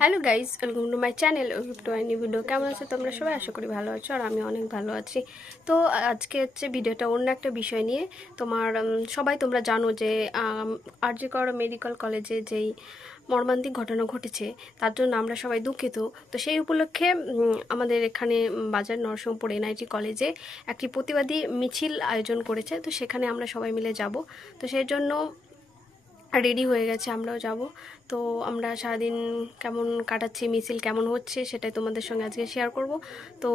Hello guys, welcome to my channel, welcome to my new video. কেমন আছো তোমরা সবাই? আশা করি ভালো আছো, আর আমি অনেক ভালো আছি। তো আজকে হচ্ছে ভিডিওটা অন্য একটা বিষয় নিয়ে। সবাই তোমরা জানো যে আরজি কর মেডিকেল কলেজে যেই মর্মান্তিক ঘটনা ঘটেছে, তার জন্য আমরা সবাই দুঃখিত। তো সেই উপলক্ষে আমাদের এখানে বাজার নরসিংহপুর এনআইটি কলেজে একটি প্রতিবাদী মিছিল আয়োজন করেছে। তো সেখানে আমরা সবাই মিলে যাব। তো সেই জন্য রেডি হয়ে গেছে, আমরাও যাব। তো আমরা সারাদিন কেমন কাটাচ্ছি, মিছিল কেমন হচ্ছে, সেটাই তোমাদের সঙ্গে আজকে শেয়ার করব। তো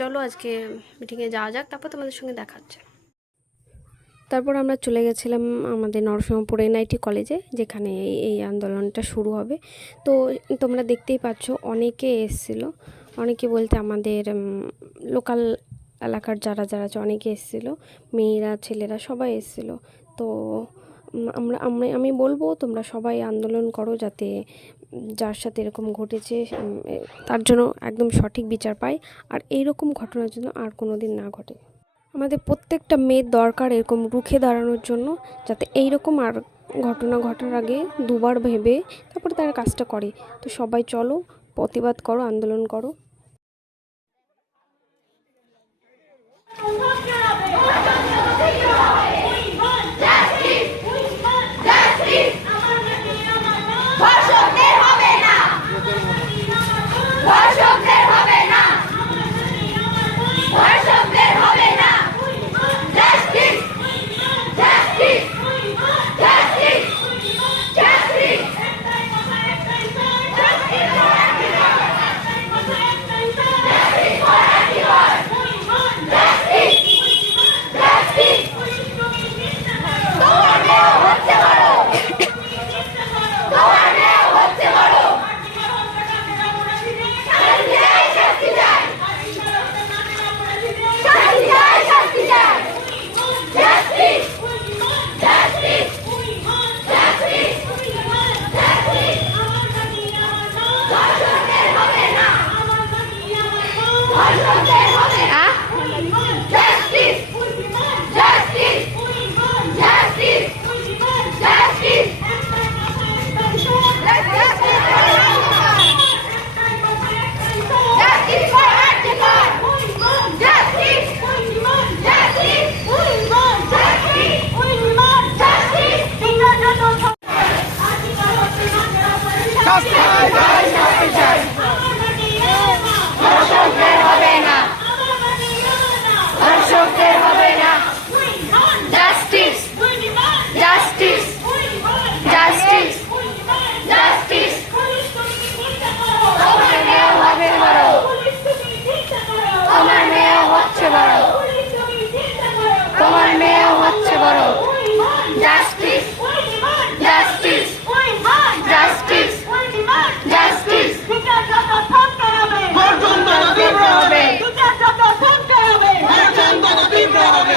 চলো আজকে মিটিংয়ে যাওয়া যাক, তারপর তোমাদের সঙ্গে দেখা হচ্ছে। তারপর আমরা চলে গেছিলাম আমাদের নরসিংহপুর এনআইটি কলেজে, যেখানে এই আন্দোলনটা শুরু হবে। তো তোমরা দেখতেই পাচ্ছ অনেকে এসেছিলো, অনেকে বলতে আমাদের লোকাল এলাকার যারা যারা আছে অনেকে এসেছিলো, মেয়েরা ছেলেরা সবাই এসেছিলো। তো আমি বলবো তোমরা সবাই আন্দোলন করো, যাতে যার সাথে এরকম ঘটেছে তার জন্য একদম সঠিক বিচার পায়, আর এইরকম ঘটনার জন্য আর কোনো দিন না ঘটে। আমাদের প্রত্যেকটা মেয়ের দরকার এরকম রুখে দাঁড়ানোর জন্য, যাতে এইরকম আর ঘটনা ঘটার আগে দুবার ভেবে তারপরে তারা কাজটা করে। তো সবাই চলো, প্রতিবাদ করো, আন্দোলন করো। তোমার মেয়ে হচ্ছে বড়। Justice, justice, justice, justice. হবে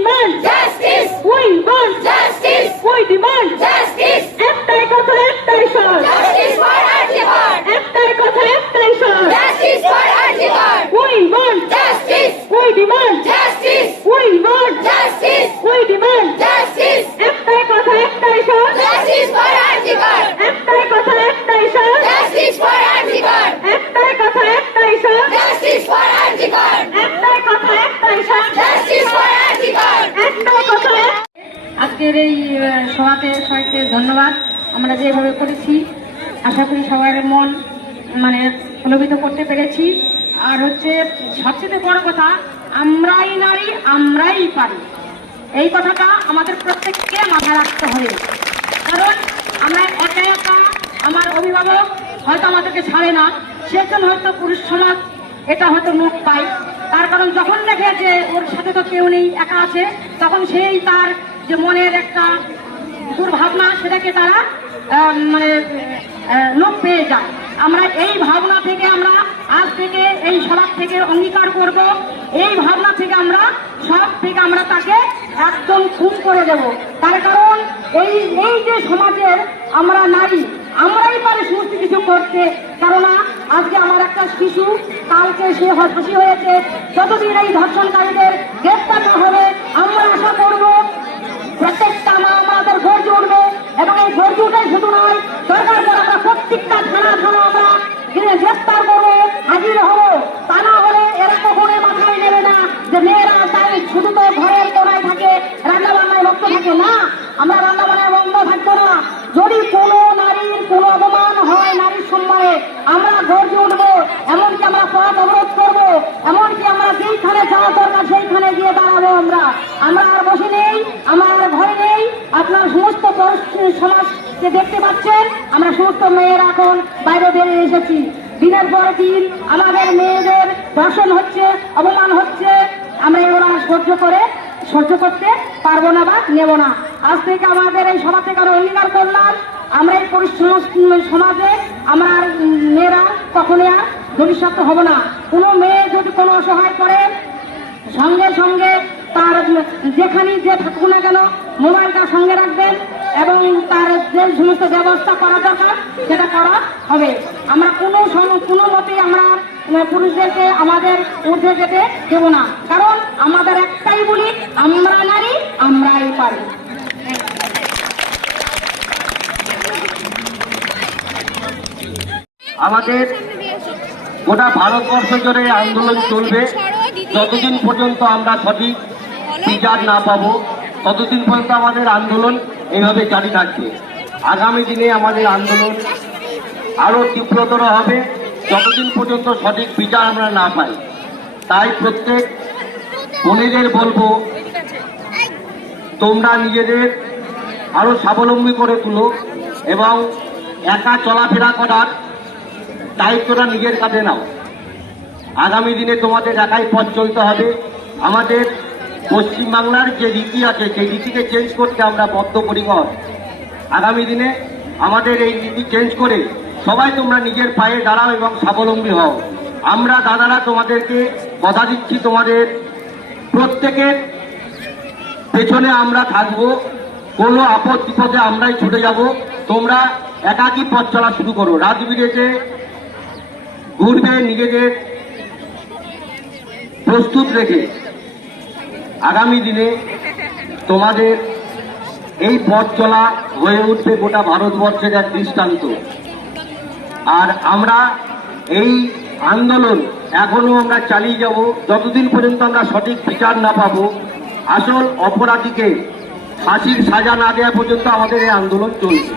demand justice, we want justice, we demand justice, একটাই কথা একটাই স্বর justice for Arjigor, একটাই কথা একটাই স্বর justice for Arjigor, we want justice, we demand justice, we want justice, we demand justice, একটাই কথা একটাই স্বর justice for Arjigor, একটাই কথা একটাই স্বর justice for Arjigor, একটাই কথা একটাই স্বর justice for Arjigor, একটাই কথা একটাই স্বর justice for Arjigor. একটাই কথা আজকের এই সভাতে সবাইকে ধন্যবাদ। আমরা যেভাবে করেছি আশা করি সবার মন প্রলোভিত করতে পেরেছি। আর হচ্ছে সবচেয়ে বড় কথা, আমরাই নারী আমরাই পারি, এই কথাটা আমাদের প্রত্যেককে মাথায় রাখতে হবে। কারণ আমরা একা একা, আমার অভিভাবক হয়তো আমাদেরকে ছাড়ে না, সেজন্য হয়তো পুরুষ সমাজ এটা হয়তো মুখ পায়। তার কারণ যখন দেখে যে ওর সাথে তো কেউ নেই, একা আছে, তখন সেই তার যে মনের একটা দুর্ভাবনা সেটাকে তারা লোপ পেয়ে যায়। আমরা এই ভাবনা থেকে আমরা আজ থেকে এই সভা থেকে অঙ্গীকার করব, এই ভাবনা থেকে আমরা সব থেকে আমরা তাকে একদম খুন করে দেব। তার কারণ এই এই যে সমাজের আমরা নারী আমরাই পারি সমস্ত কিছু করতে। কেননা আজকে আমার একটা শিশু, কালকে সে ফাঁসি হয়েছে, যতদিন এই ধর্ষণকারীদের গ্রেফতার না হবে আমরা আশা করব প্রত্যেকটা মা আমাদের গর্জে উঠবে। এবং এই গর্জে উঠে শুধু নয়, দরকার পড়ে আমরা প্রত্যেকটা থানা থানা আমরা গ্রেফতার করবো, হাজির হবো। তা না হলে এরা কখনোই মাথায় নেবে না যে মেয়েরা তাই শুধু তো ঘরের কোনায় থাকে, রান্না বান্নায় রক্ত থাকে না। আমরা রান্না বান্নায় বন্ধ থাকবো না। যদি কোনো নারীর কোনো অপমান হয় নারীর সম্মানে, আমরা গর্জে উঠবো, এমনকি আমরা পথ অবরোধ করবো, এমনকি আমরা যেইখানে যাওয়া দরকার সেইখানে গিয়ে দাঁড়াবো। আমরা আর বসে নেই, আমার ঘরে নেই। আপনার সমস্ত সমাজকে দেখতে পাচ্ছেন, আমরা সমস্ত মেয়েরা এখন বাইরে বেরিয়ে এসেছি। দিনের পর দিন আমাদের মেয়েদের ধর্ষণ হচ্ছে, অপমান হচ্ছে, আমরা এগুলো সহ্য করতে পারবো না বা নেব না। আজ থেকে আমাদের এই সভা থেকে আরো অঙ্গীকার করলাম, আমরা এই সমাজে আমরা আর মেয়েরা কখনই আর ভবিষ্যৎ হব না। কোনো মেয়ে যদি কোনো অসহায় করে, সঙ্গে সঙ্গে তার যেখানে যে থাকুক না কেন মোবাইলটা সঙ্গে রাখবেন এবং তার যে সমস্ত ব্যবস্থা করা দরকার সেটা করা হবে। আমরা কোনো মতেই আমরা পুরুষদেরকে আমাদের ঊর্ধ্বে যেতে দেব না। কারণ আমাদের একটাই বলি, আমরা নারী আমরাই পারি। আমাদের গোটা ভারতবর্ষ জুড়ে আন্দোলন চলবে যতদিন পর্যন্ত আমরা সঠিক বিচার না পাবো, ততদিন পর্যন্ত আমাদের আন্দোলন এইভাবে জারি থাকবে। আগামী দিনে আমাদের আন্দোলন আরো তীব্রতর হবে যতদিন পর্যন্ত সঠিক বিচার আমরা না পাই। তাই প্রত্যেক বোনেদের বলবো, তোমরা নিজেদের আরো স্বাবলম্বী করে তুলো এবং একা চলাফেরা করার দায়িত্বটা নিজের কাছে নাও। আগামী দিনে তোমাদের একাই পথ চলতে হবে। আমাদের পশ্চিমবাংলার যে রীতি আছে সেই রীতিকে চেঞ্জ করতে আমরা বদ্ধপরিকর। আগামী দিনে আমাদের এই রীতি চেঞ্জ করে সবাই তোমরা নিজের পায়ে দাঁড়াও এবং স্বাবলম্বী হও। আমরা দাদারা তোমাদেরকে কথা দিচ্ছি, তোমাদের প্রত্যেকের পেছনে আমরা থাকবো। কোনো আপদ বিপদে আমরাই ছুটে যাব। তোমরা একাকী পথ চলা শুরু করো। রাত বিরেতে ঘুরবে, নিজেদের প্রস্তুত রেখে আগামী দিনে তোমাদের এই পথ চলা হয়ে উঠবে গোটা ভারতবর্ষের এক দৃষ্টান্ত। আর আমরা এই আন্দোলন এখনো আমরা চালিয়ে যাব যতদিন পর্যন্ত আমরা সঠিক বিচার না পাবো। আসল অপরাধীকে ফাঁসির সাজা না দেওয়া পর্যন্ত আমাদের এই আন্দোলন চলবে।